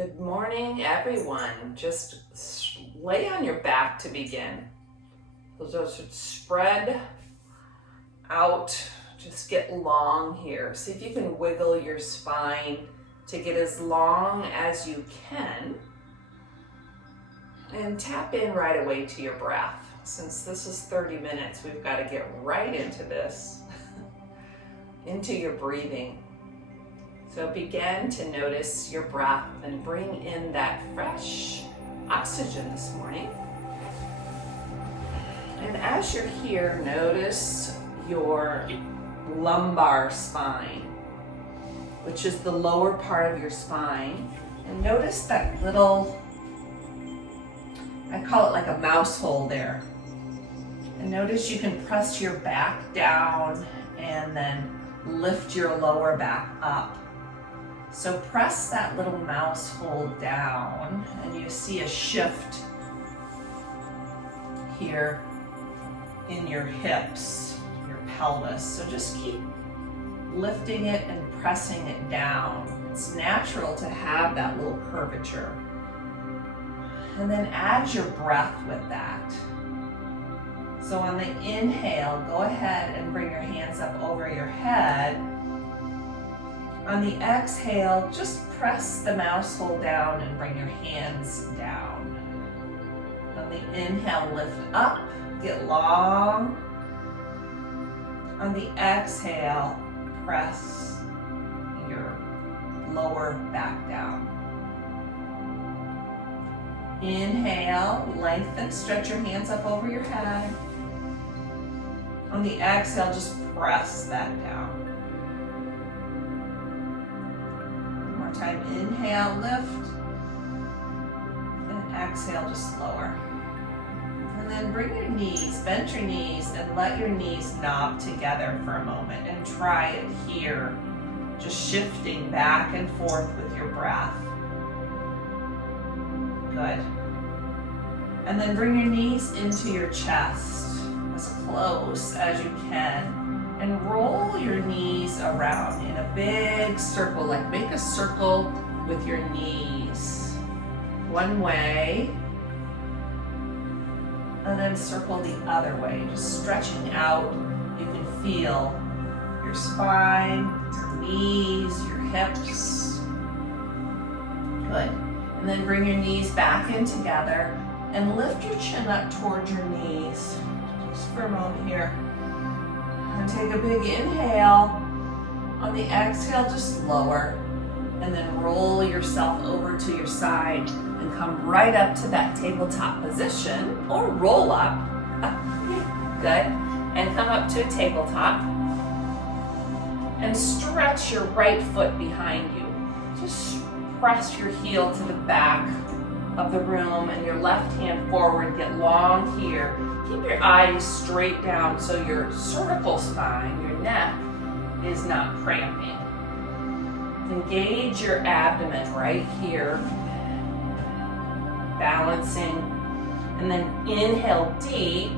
Good morning, everyone. Just lay on your back to begin. So should spread out, just get long here. See if you can wiggle your spine to get as long as you can. And tap in right away to your breath. Since this is 30 minutes, we've got to get right into this, into your breathing. So begin to notice your breath and bring in that fresh oxygen this morning. And as you're here, notice your lumbar spine, which is the lower part of your spine. And notice that little, I call it like a mouse hole there. And notice you can press your back down and then lift your lower back up. So press that little mouse hole down and you see a shift here in your hips, your pelvis. So just keep lifting it and pressing it down. It's natural to have that little curvature. And then add your breath with that. So on the inhale, go ahead and bring your hands up over your head. On the exhale, just press the mouse hole down and bring your hands down. On the inhale, lift up, get long. On the exhale, press your lower back down. Inhale, lengthen, stretch your hands up over your head. On the exhale, just press that down. Time, inhale, lift, and exhale, just lower. And then bring your knees, bend your knees, and let your knees knob together for a moment, and try it here, just shifting back and forth with your breath. Good. And then bring your knees into your chest, as close as you can. And roll your knees around in a big circle, like make a circle with your knees. One way, and then circle the other way, just stretching out. You can feel your spine, your knees, your hips. Good. And then bring your knees back in together and lift your chin up towards your knees. Just for a moment here. And take a big inhale. On the exhale, just lower. And then roll yourself over to your side and come right up to that tabletop position, or roll up. Good. And come up to a tabletop. And stretch your right foot behind you. Just press your heel to the back of the room and your left hand forward. Get long here. Keep your eyes straight down so your cervical spine, your neck, is not cramping. Engage your abdomen right here. Balancing. And then inhale deep.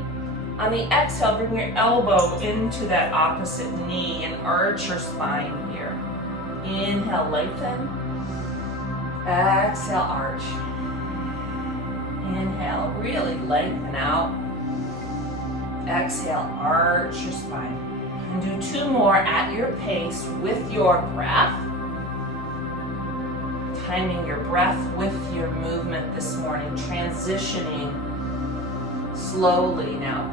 On the exhale, bring your elbow into that opposite knee and arch your spine here. Inhale, lengthen. Exhale, arch. Inhale, really lengthen out. Exhale, arch your spine. And do two more at your pace with your breath. Timing your breath with your movement this morning, transitioning slowly now.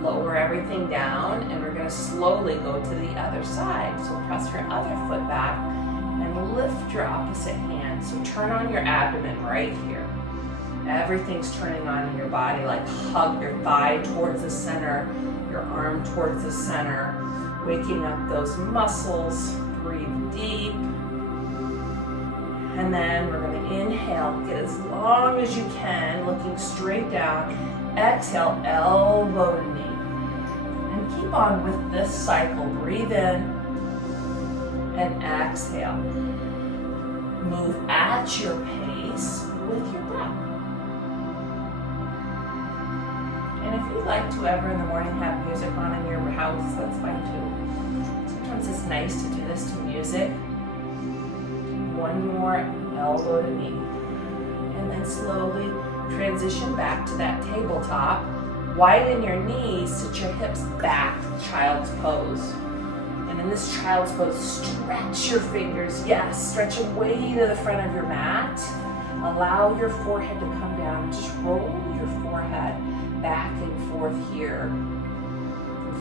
Lower everything down, and we're going to slowly go to the other side. So press your other foot back and lift your opposite hand. So turn on your abdomen right here. Everything's turning on in your body, like hug your thigh towards the center, your arm towards the center, waking up those muscles. Breathe deep. And then we're going to inhale, get as long as you can, looking straight down. Exhale, elbow to knee. And keep on with this cycle. Breathe in and exhale. Move at your pace with your breath. And if you'd like to ever in the morning have music on in your house, that's fine too. Sometimes it's nice to do this to music. One more elbow to knee. And then slowly transition back to that tabletop. Widen your knees, sit your hips back, child's pose. And in this child's pose, stretch your fingers. Yes, stretch away to the front of your mat. Allow your forehead to come down. Just roll your forehead back and forth here.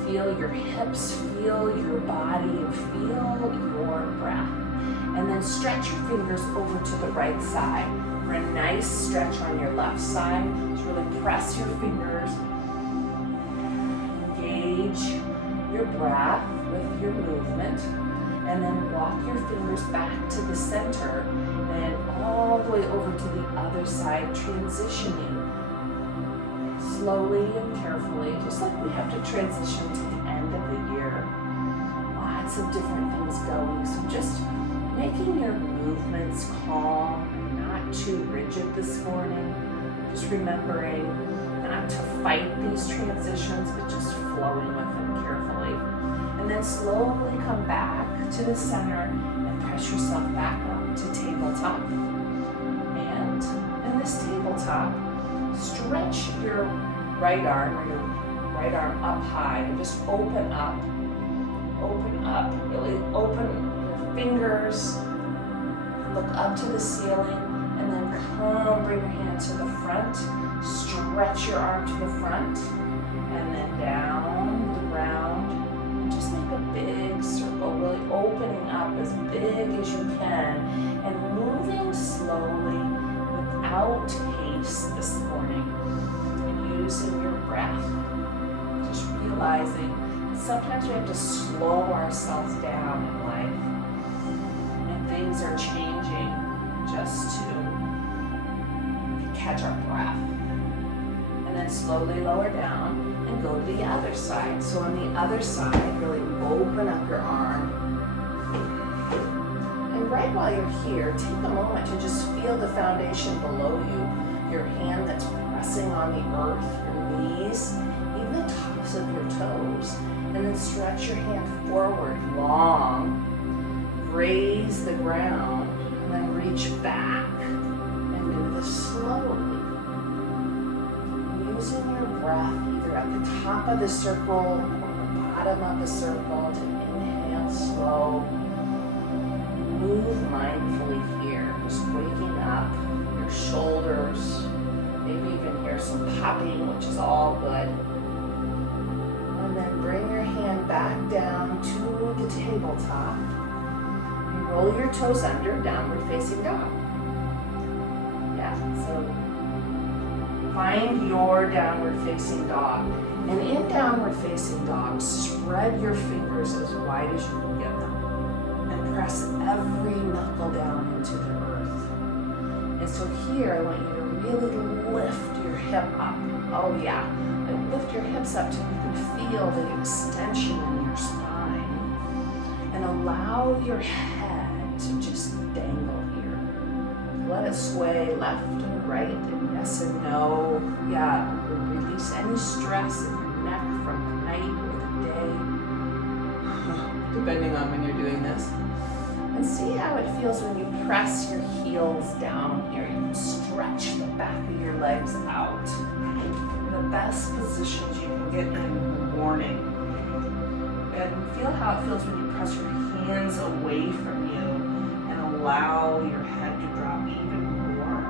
Feel your hips, feel your body, and feel your breath. And then stretch your fingers over to the right side for a nice stretch on your left side. Just really press your fingers. Engage your breath with your movement. And then walk your fingers back to the center and all the way over to the other side, transitioning slowly and carefully, just like we have to transition to the end of the year. Lots of different things going, so just making your movements calm and not too rigid this morning. Just remembering not to fight these transitions, but just flowing with them carefully. And then slowly come back to the center and press yourself back up to tabletop. And in this tabletop, stretch your right arm up high and just open up, really open your fingers, look up to the ceiling, and then bring your hand to the front, stretch your arm to the front, and then down the ground, and just make a big circle, really opening up as big as you can, and moving slowly without haste this morning. Using your breath, just realizing that sometimes we have to slow ourselves down in life, and things are changing just to catch our breath. And then slowly lower down and go to the other side. So on the other side, really open up your arm. And right while you're here, take a moment to just feel the foundation below you, your hand that's pressing on the earth, your knees, even the tops of your toes. And then stretch your hand forward long, raise the ground, and then reach back and do this slowly. Using your breath either at the top of the circle or the bottom of the circle to inhale slow. Move mindfully here, just waking up your shoulders. Maybe you can hear some popping, which is all good. And then bring your hand back down to the tabletop. And roll your toes under, downward facing dog. Yeah, so find your downward facing dog. And in downward facing dog, spread your fingers as wide as you can get them. And press every knuckle down into the earth. And so here, I want you to really lift your hip up. Oh yeah, and lift your hips up till you can feel the extension in your spine. And allow your head to just dangle here. Let it sway left and right, and yes and no. Yeah, release any stress in your neck from the night or the day, depending on when you're doing this. And see how it feels when you press your heels down here. You can stretch the back of your legs out. The best positions you can get in the morning. And feel how it feels when you press your hands away from you and allow your head to drop even more.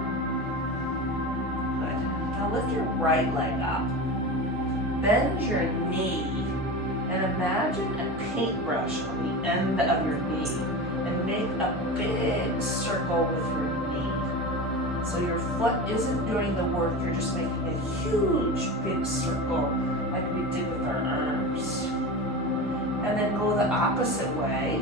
Good. Now lift your right leg up. Bend your knee and imagine a paintbrush on the end of your knee. And make a big circle with your knee. So your foot isn't doing the work, you're just making a huge big circle like we did with our arms. And then go the opposite way.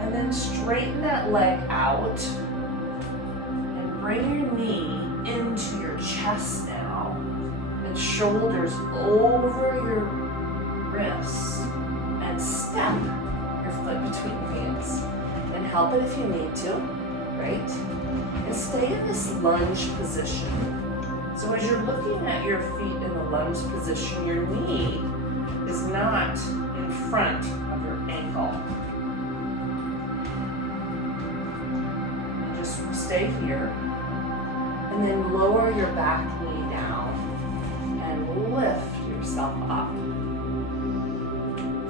And then straighten that leg out and bring your knee into your chest now and shoulders over your wrists, and step your foot between your hands. And help it if you need to, right? And stay in this lunge position. So as you're looking at your feet in the lunge position, your knee is not in front of your ankle. And just stay here. And then lower your back knee down and lift yourself up.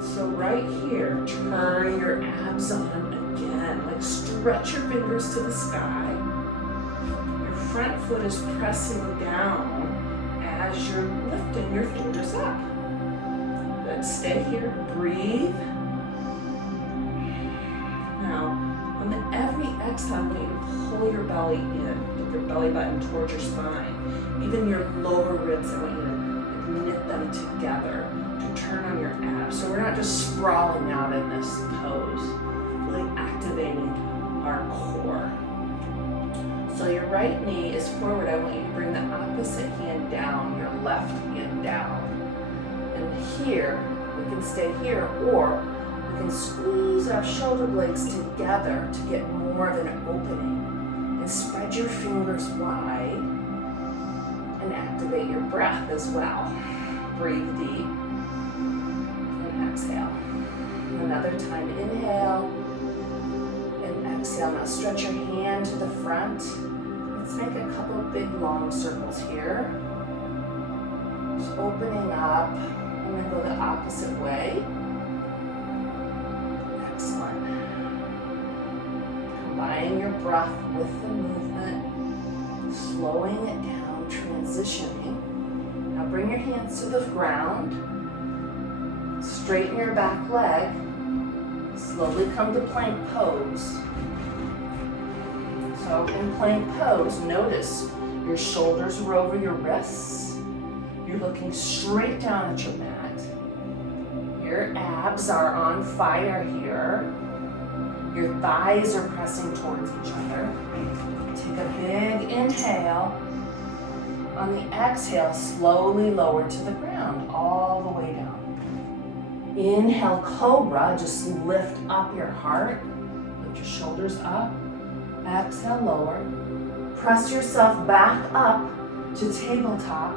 So right here, turn your abs on again. Like stretch your fingers to the sky. Your front foot is pressing down as you're lifting your fingers up. Good, stay here, breathe. Now, on every exhale, I want you to pull your belly in, with your belly button towards your spine. Even your lower ribs, I want you to knit them together to turn on your abs. So we're not just sprawling out in this pose, really activating our core. So your right knee is forward. I want you to bring the opposite hand down, your left hand down. And here, we can stay here, or we can squeeze our shoulder blades together to get more of an opening. And spread your fingers wide and activate your breath as well. Breathe deep and exhale. Another time, inhale and exhale. Now stretch your hand to the front. Let's make a couple big long circles here. Just opening up, and then go the opposite way. Excellent. Combining your breath with the movement, slowing it down, transitioning. Now bring your hands to the ground. Straighten your back leg. Slowly come to plank pose. So in plank pose, notice your shoulders are over your wrists. You're looking straight down at your mat. Your abs are on fire here. Your thighs are pressing towards each other. Take a big inhale. On the exhale, slowly lower to the ground, all the way down. Inhale, cobra, just lift up your heart. Lift your shoulders up. Exhale, lower. Press yourself back up to tabletop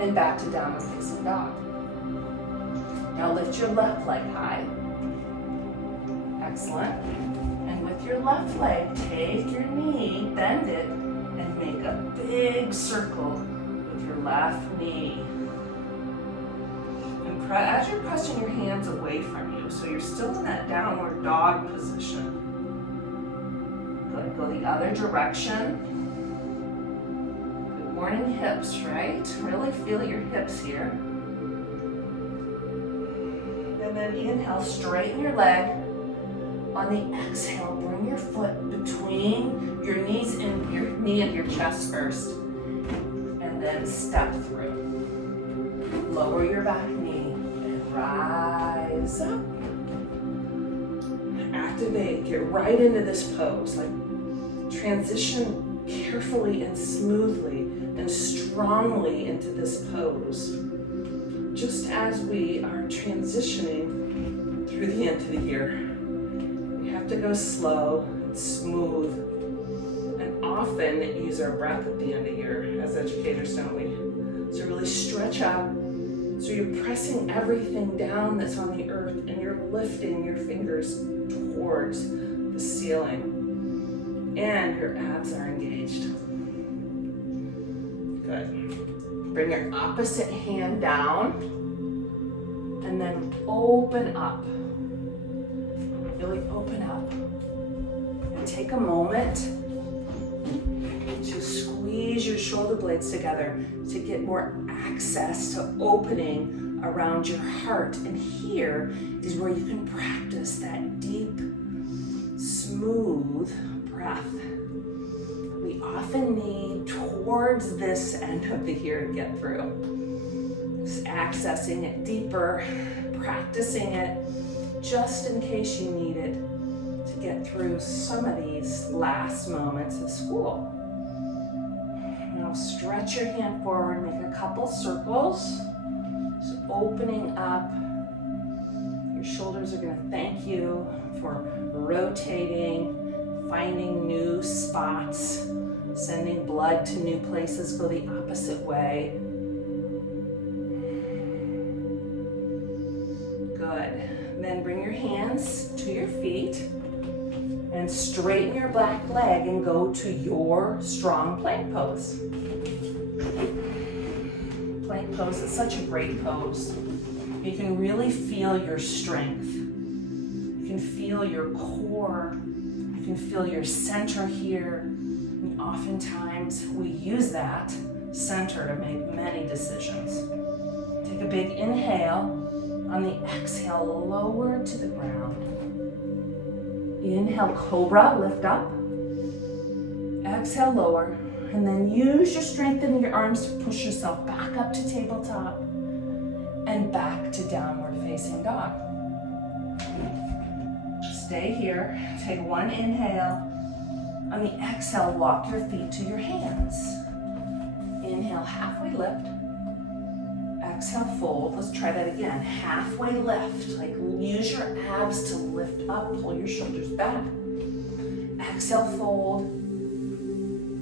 and back to downward facing dog. Now lift your left leg high. Excellent. And with your left leg, take your knee, bend it, and make a big circle with your left knee. And as you're pressing your hands away from you, so you're still in that downward dog position. Good, go the other direction. Good morning hips, right? Really feel your hips here. And then inhale, straighten your leg. On the exhale, bring your foot between your knees and your knee and your chest first. And then step through. Lower your back knee and rise up. Activate, get right into this pose. Like transition carefully and smoothly and strongly into this pose. Just as we are transitioning through the end of the year. Have to go slow and smooth, and often use our breath at the end of year as educators, don't we? So really stretch up, so you're pressing everything down that's on the earth, and you're lifting your fingers towards the ceiling, and your abs are engaged. Good. Bring your opposite hand down, and then open up. Really open up and take a moment to squeeze your shoulder blades together to get more access to opening around your heart. And here is where you can practice that deep, smooth breath. We often need towards this end of the year to get through. Just accessing it deeper, practicing it, just in case you need it to get through some of these last moments of school. Now stretch your hand forward, make a couple circles. Just opening up. Your shoulders are going to thank you for rotating, finding new spots, sending blood to new places. Go the opposite way. Good. Then bring hands to your feet and straighten your back leg and go to your strong plank pose. Plank pose is such a great pose. You can really feel your strength. You can feel your core. You can feel your center here. And oftentimes we use that center to make many decisions. Take a big inhale. On the exhale, lower to the ground. Inhale, cobra, lift up. Exhale, lower. And then use your strength in your arms to push yourself back up to tabletop and back to downward facing dog. Stay here. Take one inhale. On the exhale, walk your feet to your hands. Inhale, halfway lift. Exhale, fold. Let's try that again. Halfway lift. Like use your abs to lift up. Pull your shoulders back. Exhale, fold.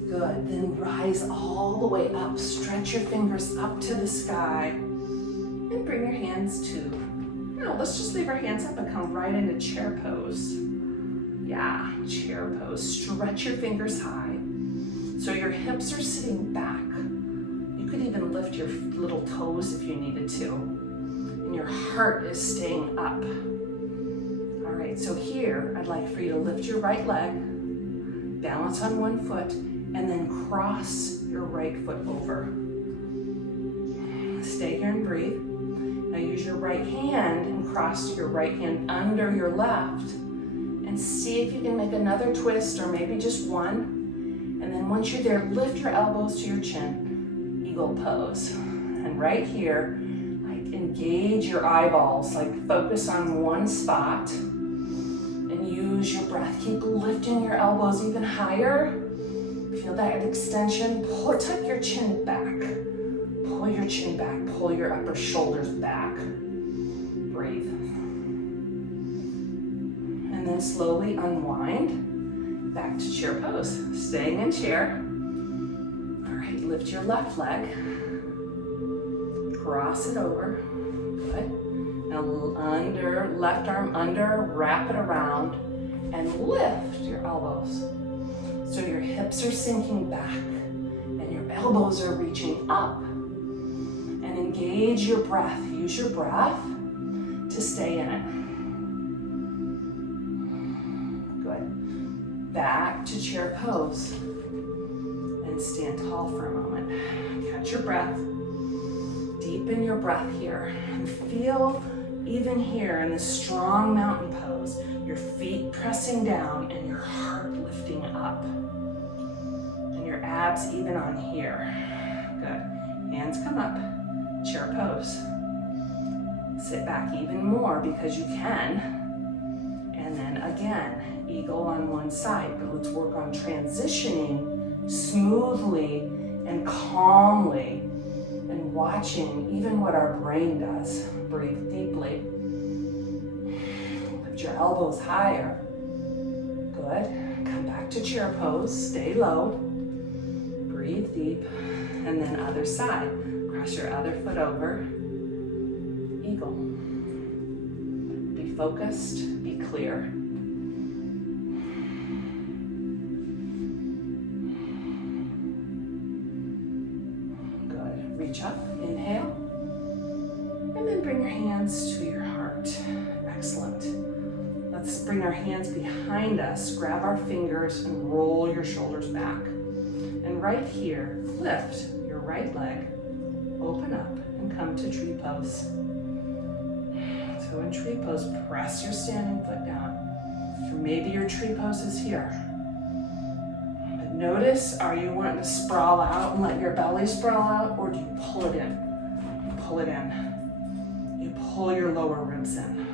Good. Then rise all the way up. Stretch your fingers up to the sky. And bring your hands to, no, let's just leave our hands up and come right into chair pose. Yeah, chair pose. Stretch your fingers high. So your hips are sitting back. You could even lift your little toes if you needed to. And your heart is staying up. All right, so here, I'd like for you to lift your right leg, balance on one foot, and then cross your right foot over. Stay here and breathe. Now use your right hand and cross your right hand under your left. And see if you can make another twist or maybe just one. And then once you're there, lift your elbows to your chin. Eagle pose. And right here, like engage your eyeballs, like focus on one spot. And use your breath. Keep lifting your elbows even higher. Feel that extension. Tuck your chin back. Pull your chin back. Pull your upper shoulders back. Breathe. And then slowly unwind. Back to chair pose. Staying in chair. All right, lift your left leg. Cross it over. Good. Now under, left arm under, wrap it around, and lift your elbows. So your hips are sinking back and your elbows are reaching up. And engage your breath. Use your breath to stay in it. Good. Back to chair pose. And stand tall for a moment. Catch your breath. Deepen your breath here. And feel even here in this strong mountain pose, your feet pressing down and your heart lifting up. Your abs even on here. Good. Hands come up. Chair pose. Sit back even more because you can. And then again, eagle on one side. But let's work on transitioning smoothly and calmly and watching even what our brain does. Breathe deeply. Lift your elbows higher. Good. Come back to chair pose. Stay low. Breathe deep, and then other side. Cross your other foot over. Eagle. Be focused, be clear. Good. Reach up, inhale, and then bring your hands to your heart. Excellent. Let's bring our hands behind us, grab our fingers, and roll your shoulders back. And right here, lift your right leg, open up, and come to tree pose. So in tree pose, press your standing foot down. Or maybe your tree pose is here. But notice, are you wanting to sprawl out and let your belly sprawl out, or do you pull it in? You pull it in. You pull your lower ribs in.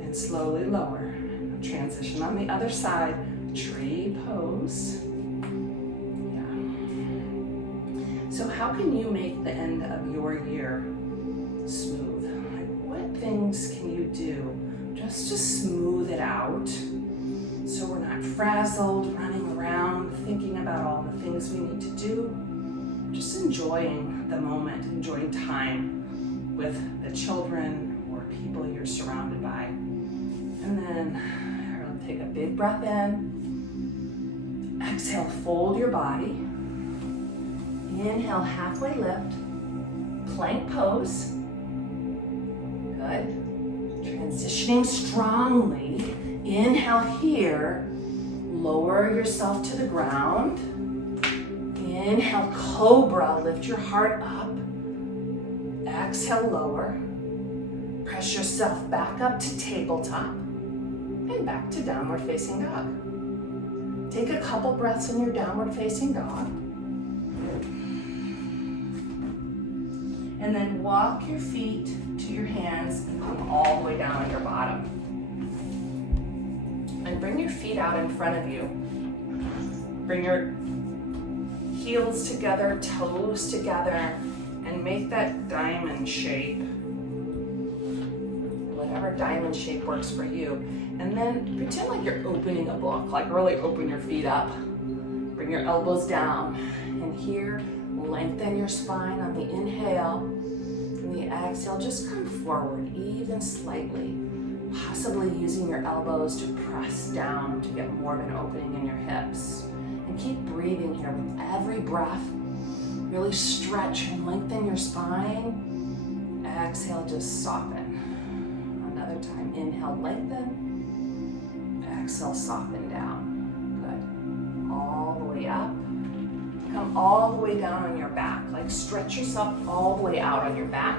And slowly lower. Transition on the other side, tree pose. So how can you make the end of your year smooth? Like what things can you do just to smooth it out so we're not frazzled, running around, thinking about all the things we need to do? Just enjoying the moment, enjoying time with the children or people you're surrounded by. And then take a big breath in. Exhale, fold your body. Inhale, halfway lift. Plank pose. Good. Transitioning strongly. Inhale here. Lower yourself to the ground. Inhale, cobra. Lift your heart up. Exhale, lower. Press yourself back up to tabletop. And back to downward facing dog. Take a couple breaths in your downward facing dog. And then walk your feet to your hands and come all the way down on your bottom. And bring your feet out in front of you. Bring your heels together, toes together, and make that diamond shape. Whatever diamond shape works for you. And then pretend like you're opening a book, like really open your feet up. Bring your elbows down. And here, lengthen your spine on the inhale. And the exhale, just come forward, even slightly. Possibly using your elbows to press down to get more of an opening in your hips. And keep breathing here with every breath. Really stretch and lengthen your spine. Exhale, just soften. Another time, inhale, lengthen. Exhale, soften down. Good. All the way up. Come all the way down on your back. Like stretch yourself all the way out on your back.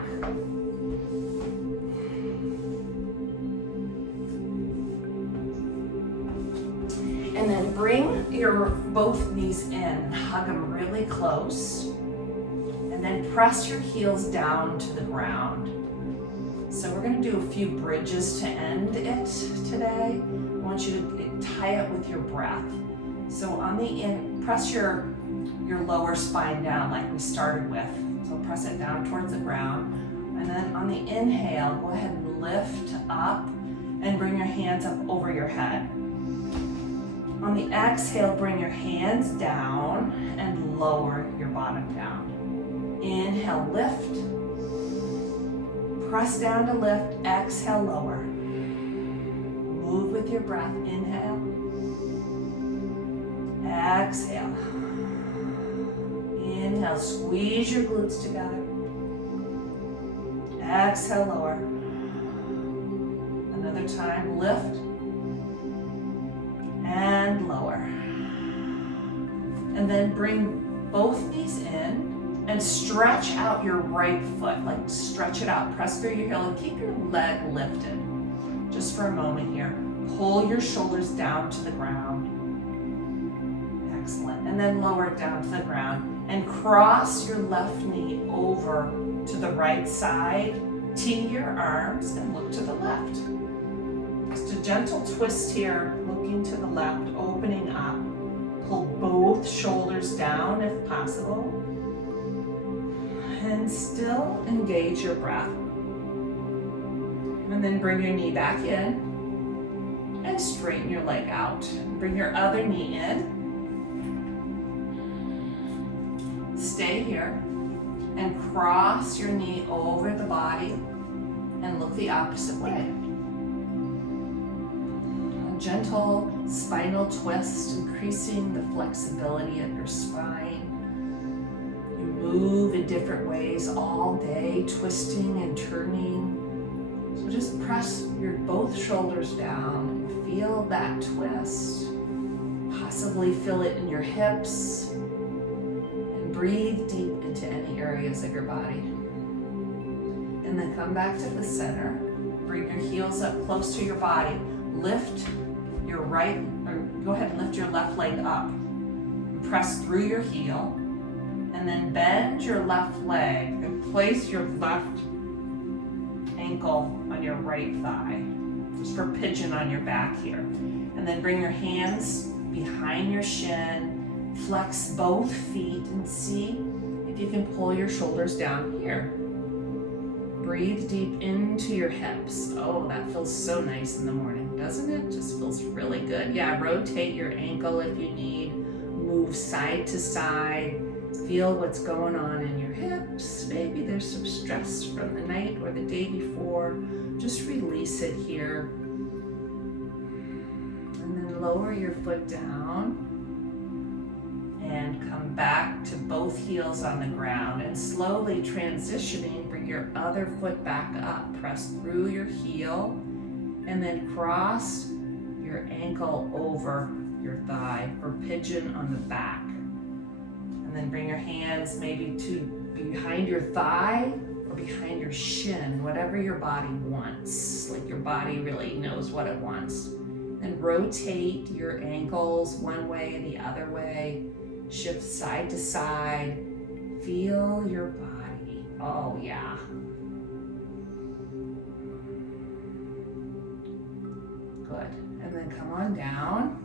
And then bring your both knees in. Hug them really close. And then press your heels down to the ground. So we're going to do a few bridges to end it today. I want you to tie it with your breath. So on the in, press your lower spine down like we started with. So press it down towards the ground. And then on the inhale, go ahead and lift up and bring your hands up over your head. On the exhale, bring your hands down and lower your bottom down. Inhale, lift. Press down to lift, exhale, lower. Move with your breath, inhale. Exhale. Inhale, squeeze your glutes together. Exhale, lower. Another time, lift. And lower. And then bring both knees in. And stretch out your right foot, like stretch it out. Press through your heel and keep your leg lifted. Just for a moment here. Pull your shoulders down to the ground. Excellent. And then lower it down to the ground. And cross your left knee over to the right side. Tee your arms and look to the left. Just a gentle twist here, looking to the left, opening up. Pull both shoulders down if possible. And still engage your breath. And then bring your knee back in and straighten your leg out. Bring your other knee in. Stay here and cross your knee over the body and look the opposite way. A gentle spinal twist, increasing the flexibility of your spine. Move in different ways all day, twisting and turning. So just press your both shoulders down and feel that twist. Possibly feel it in your hips. And breathe deep into any areas of your body. And then come back to the center. Bring your heels up close to your body. Lift your right, or go ahead and lift your left leg up. Press through your heel. And then bend your left leg and place your left ankle on your right thigh. Just for pigeon on your back here. And then bring your hands behind your shin. Flex both feet and see if you can pull your shoulders down here. Breathe deep into your hips. Oh, that feels so nice in the morning, doesn't it? Just feels really good. Yeah, rotate your ankle if you need. Move side to side. Feel what's going on in your hips. Maybe there's source of stress from the night or the day before, just release it here. And then lower your foot down and come back to both heels on the ground and slowly transitioning, bring your other foot back up. Press through your heel and then cross your ankle over your thigh for pigeon on the back. And then bring your hands maybe to behind your thigh or behind your shin, whatever your body wants. Like your body really knows what it wants. And rotate your ankles one way, the other way. Shift side to side. Feel your body. Oh yeah. Good. And then come on down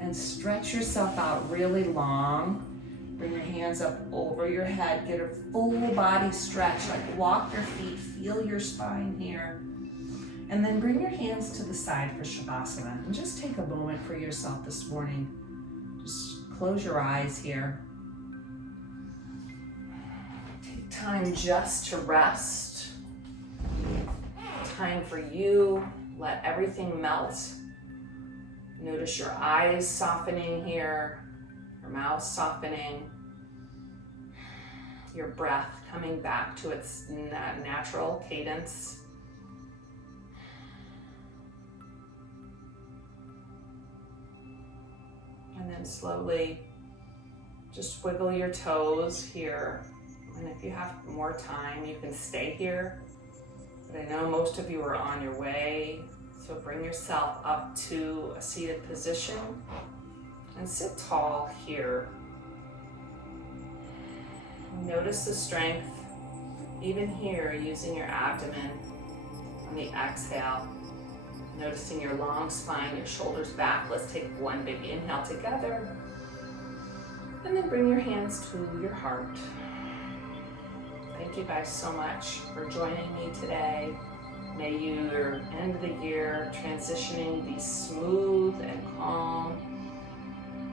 and stretch yourself out really long. Bring your hands up over your head. Get a full body stretch, like walk your feet, feel your spine here. And then bring your hands to the side for Shavasana. And just take a moment for yourself this morning. Just close your eyes here. Take time just to rest. Time for you. Let everything melt. Notice your eyes softening here, your mouth softening, your breath coming back to its natural cadence. And then slowly just wiggle your toes here. And if you have more time, you can stay here. But I know most of you are on your way. So bring yourself up to a seated position and sit tall here. Notice the strength, even here, using your abdomen on the exhale. Noticing your long spine, your shoulders back. Let's take one big inhale together. And then bring your hands to your heart. Thank you guys so much for joining me today. May your end of the year transitioning be smooth and calm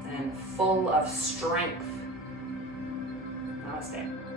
and full of strength. Namaste.